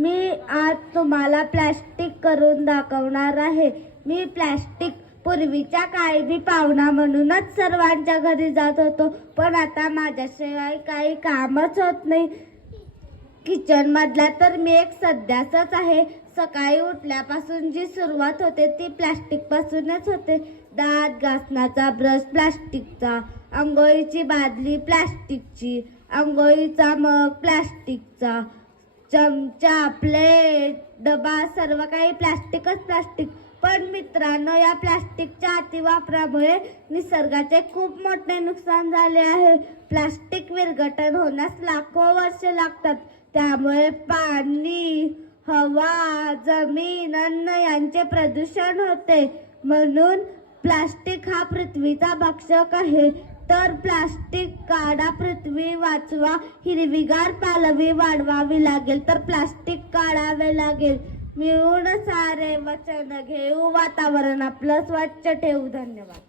मी आज तुम्हाला प्लास्टिक करून दाखवणार आहे. मी प्लास्टिक पूर्वीच्या काळी मी पाहुणा म्हणूनच सर्वांच्या घरी जात होतो, पण आता माझ्याशिवाय काही कामच होत नाही. किचन मधला तर मी एक सध्याच आहे. सकाळी उठल्यापासून जी सुरुवात होते ती प्लास्टिक पासूनच होते. दात घासण्याचा ब्रश प्लास्टिकचा, अंघोळीची बादली प्लास्टिकची, अंघोळीचा मग प्लास्टिकचा, चमचा, प्लेट, डबा सर्व काही प्लास्टिकच प्लास्टिक. पण मित्रांनो, या प्लास्टिकच्या अतिवापरामुळे निसर्गाचे खूप मोठे नुकसान झाले आहे. प्लास्टिक विघटन होण्यास लाखो वर्षे लागतात. त्यामुळे पाणी, हवा, जमीन, अन्न यांचे प्रदूषण होते. म्हणून प्लास्टिक हा पृथ्वीचा भक्षक आहे. तर प्लास्टिक काढा, पृथ्वी वाचवा, हिरवीगार पालवी वाढवावी लागेल तर प्लास्टिक काढावे लागेल. मिळून सारे वचन घेऊ, वातावरण आपलं स्वच्छ ठेवू. धन्यवाद.